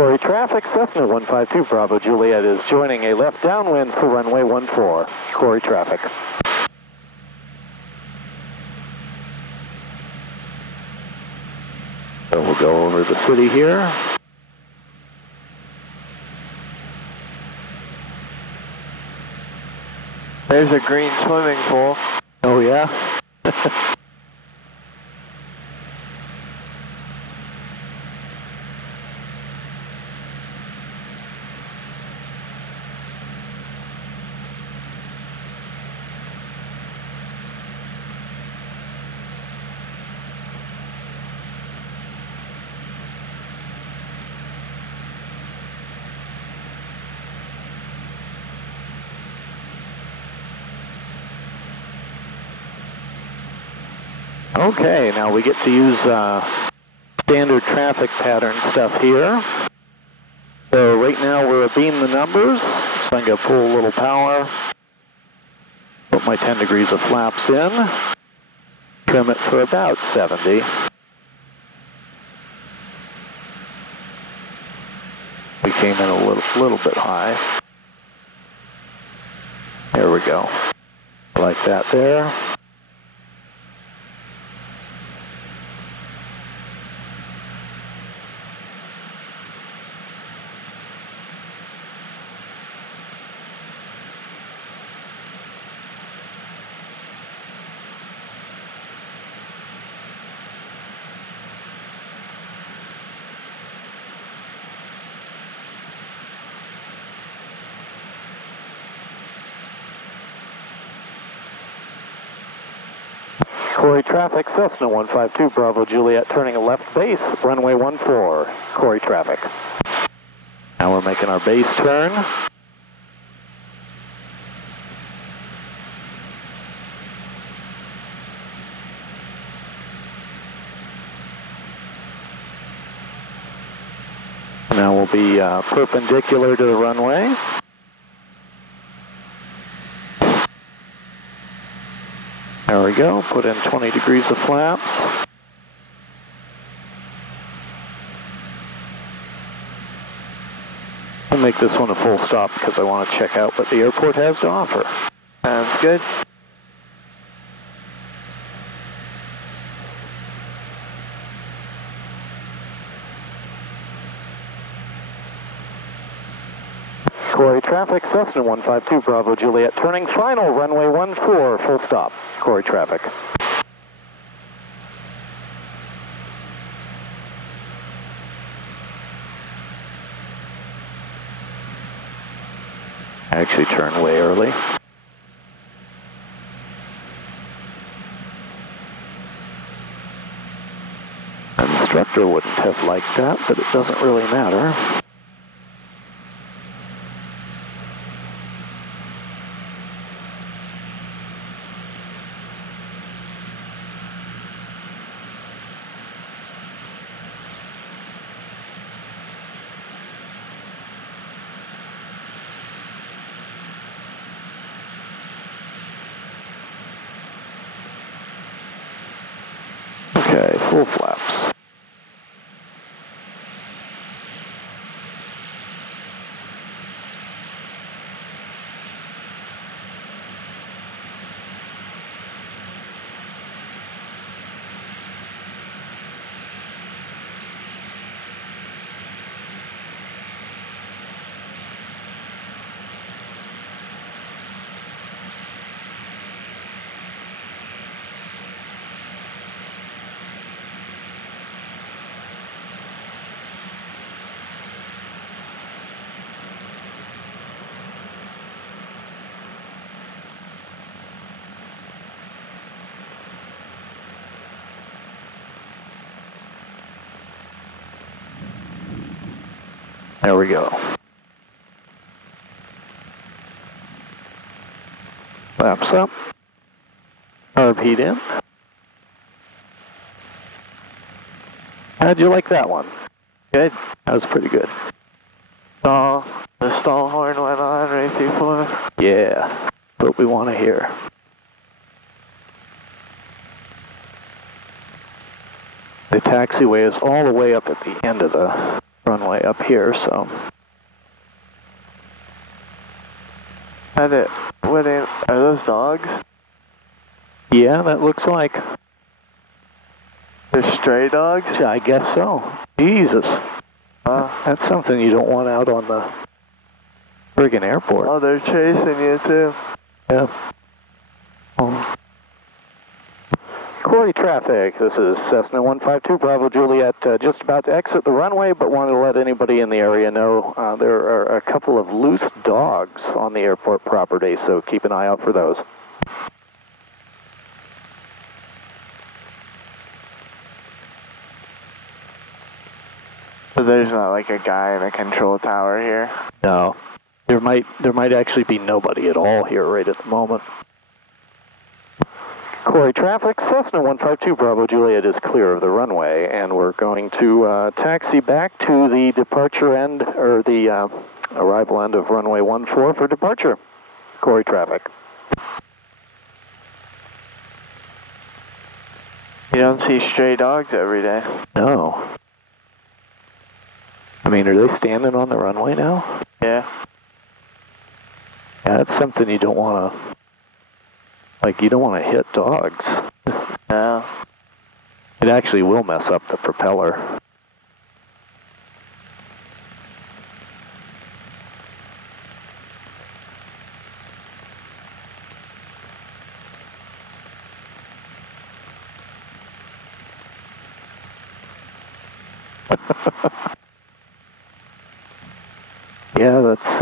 Corry traffic, Cessna 152 Bravo Juliet is joining a left downwind for runway 14. Corry traffic. So we'll go over the city here. There's a green swimming pool. Oh yeah? Okay, now we get to use standard traffic pattern stuff here. So right now we're abeam the numbers, so I'm going to pull a little power, put my 10 degrees of flaps in, trim it for about 70. We came in a little bit high. There we go. Like that there. Corry traffic, Cessna 152 Bravo Juliet turning a left base, runway 14. Corry traffic. Now we're making our base turn. Now we'll be perpendicular to the runway. There we go, put in 20 degrees of flaps. I'll make this one a full stop because I want to check out what the airport has to offer. Sounds good. Corry traffic, Cessna 152 Bravo Juliet turning final, runway 14, full stop. Corry traffic. I actually turned way early. An instructor wouldn't have liked that, but it doesn't really matter. Okay, full flaps. There we go. Flaps up. Carb heat in. How'd you like that one? Good. That was pretty good. The stall horn went on right before. Yeah, that's what we want to hear. The taxiway is all the way up at the end of the runway. runway up here, so. Are those dogs? Yeah, that looks like. They're stray dogs? I guess so. Jesus. That's something you don't want out on the friggin' airport. Oh, they're chasing you too. Yeah. Corry traffic, this is Cessna 152 Bravo Juliet, just about to exit the runway, but wanted to let anybody in the area know there are a couple of loose dogs on the airport property, so keep an eye out for those. So there's not like a guy in a control tower here? No. There might actually be nobody at all here right at the moment. Corry traffic, Cessna 152 Bravo Juliet is clear of the runway, and we're going to taxi back to the departure end, or the arrival end of runway 14 for departure. Corry traffic. You don't see stray dogs every day. No. I mean, are they standing on the runway now? Yeah. Yeah, that's something you don't want to, like, you don't want to hit dogs. No. It actually will mess up the propeller. Yeah, that's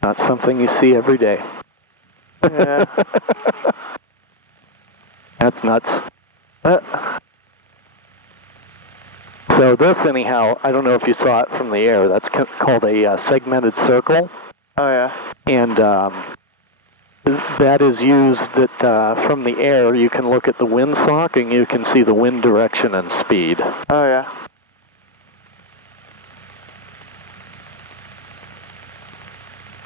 not something you see every day. Yeah. That's nuts. So this, anyhow, I don't know if you saw it from the air. That's called a segmented circle. Oh yeah. And that is used that from the air you can look at the windsock and you can see the wind direction and speed. Oh yeah.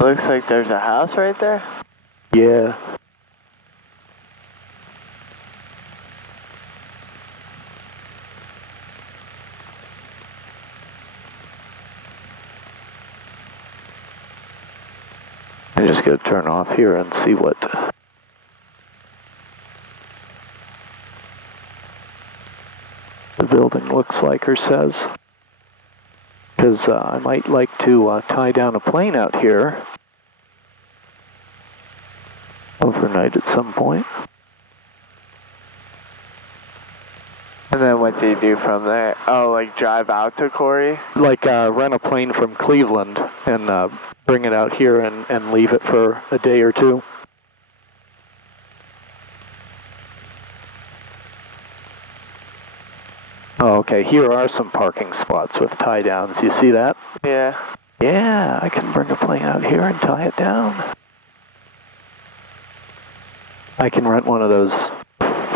Looks like there's a house right there. Yeah. I'm just going to turn off here and see what the building looks like or says. Because I might like to tie down a plane out here overnight at some point. And then what do you do from there? Oh, like drive out to Corry? Like rent a plane from Cleveland and bring it out here and leave it for a day or two. Oh, okay, here are some parking spots with tie downs. You see that? Yeah. Yeah, I can bring a plane out here and tie it down. I can rent one of those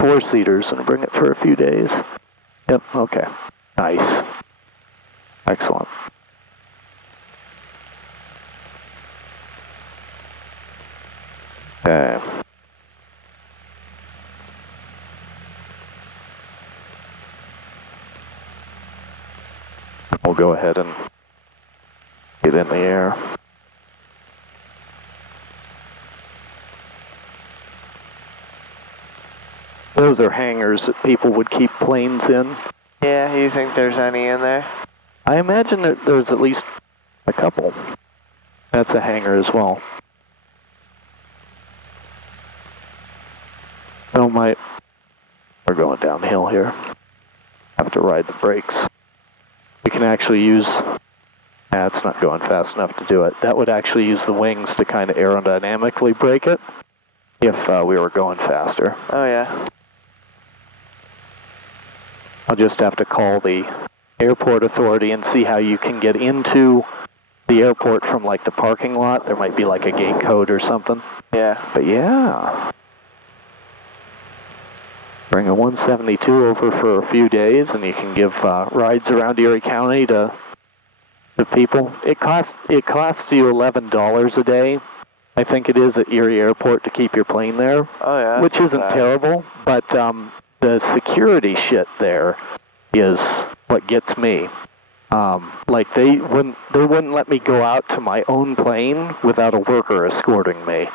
four-seaters and bring it for a few days. Yep, okay. Nice. Excellent. Okay. We'll go ahead and get in the air. Those are hangars that people would keep planes in. Yeah, you think there's any in there? I imagine that there's at least a couple. That's a hangar as well. So we're going downhill here. Have to ride the brakes. We can actually use, it's not going fast enough to do it. That would actually use the wings to kind of aerodynamically brake it if we were going faster. Oh yeah. I'll just have to call the airport authority and see how you can get into the airport from like the parking lot. There might be like a gate code or something. Yeah. But yeah. Bring a 172 over for a few days and you can give rides around Erie County to people. It costs you $11 a day. I think it is at Erie Airport to keep your plane there. Oh yeah. Which isn't terrible, but the security shit there is what gets me. Like they wouldn't let me go out to my own plane without a worker escorting me.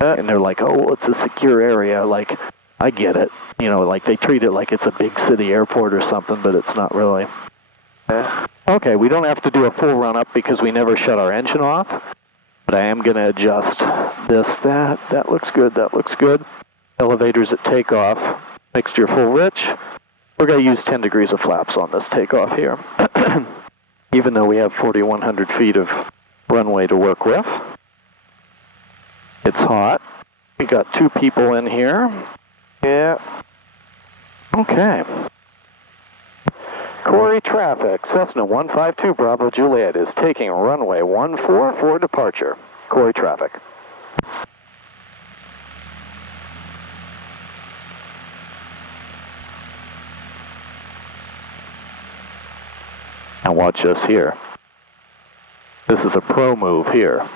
And they're like, oh, well, it's a secure area. Like, I get it. You know, like they treat it like it's a big city airport or something, but it's not really. Okay, we don't have to do a full run up because we never shut our engine off. But I am going to adjust this, that looks good, that looks good. Elevators at takeoff, mixture full rich. We're going to use 10 degrees of flaps on this takeoff here. Even though we have 4,100 feet of runway to work with. It's hot. We got 2 people in here. Yeah. Okay. Corry traffic, Cessna 152 Bravo Juliet is taking runway 14 for departure. Corry traffic. Now watch this here. This is a pro move here.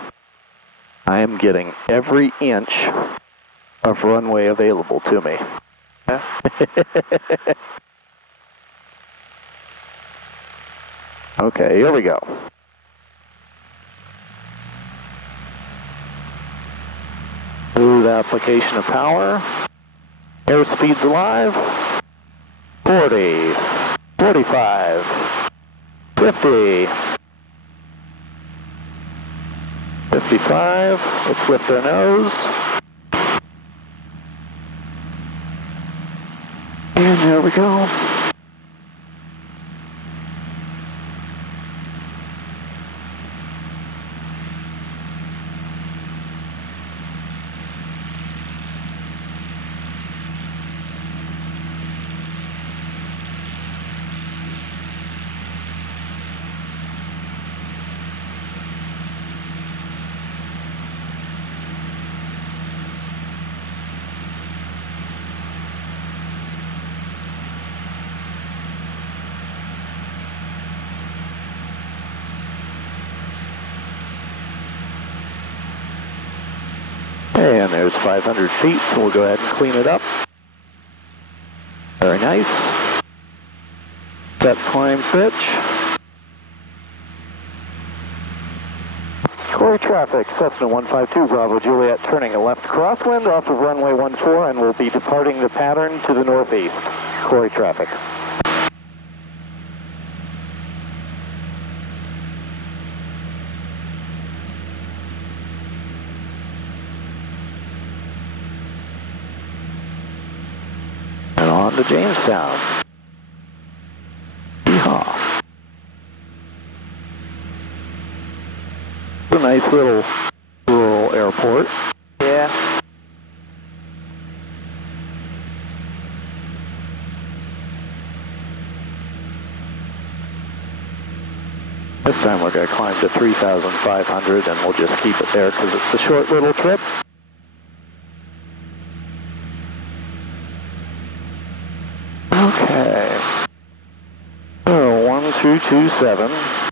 I am getting every inch of runway available to me. Okay, here we go. Smooth application of power. Airspeed's alive. 40, 45, 50, 55. Let's lift our nose. And there we go. And there's 500 feet, so we'll go ahead and clean it up. Very nice. Set climb pitch. Corry traffic, Cessna 152 Bravo Juliet turning a left crosswind off of runway 14 and will be departing the pattern to the northeast. Corry traffic. And on to Jamestown. Yeehaw. It's a nice little rural airport. Yeah. This time we're going to climb to 3,500 and we'll just keep it there because it's a short little trip. Okay. So 1227.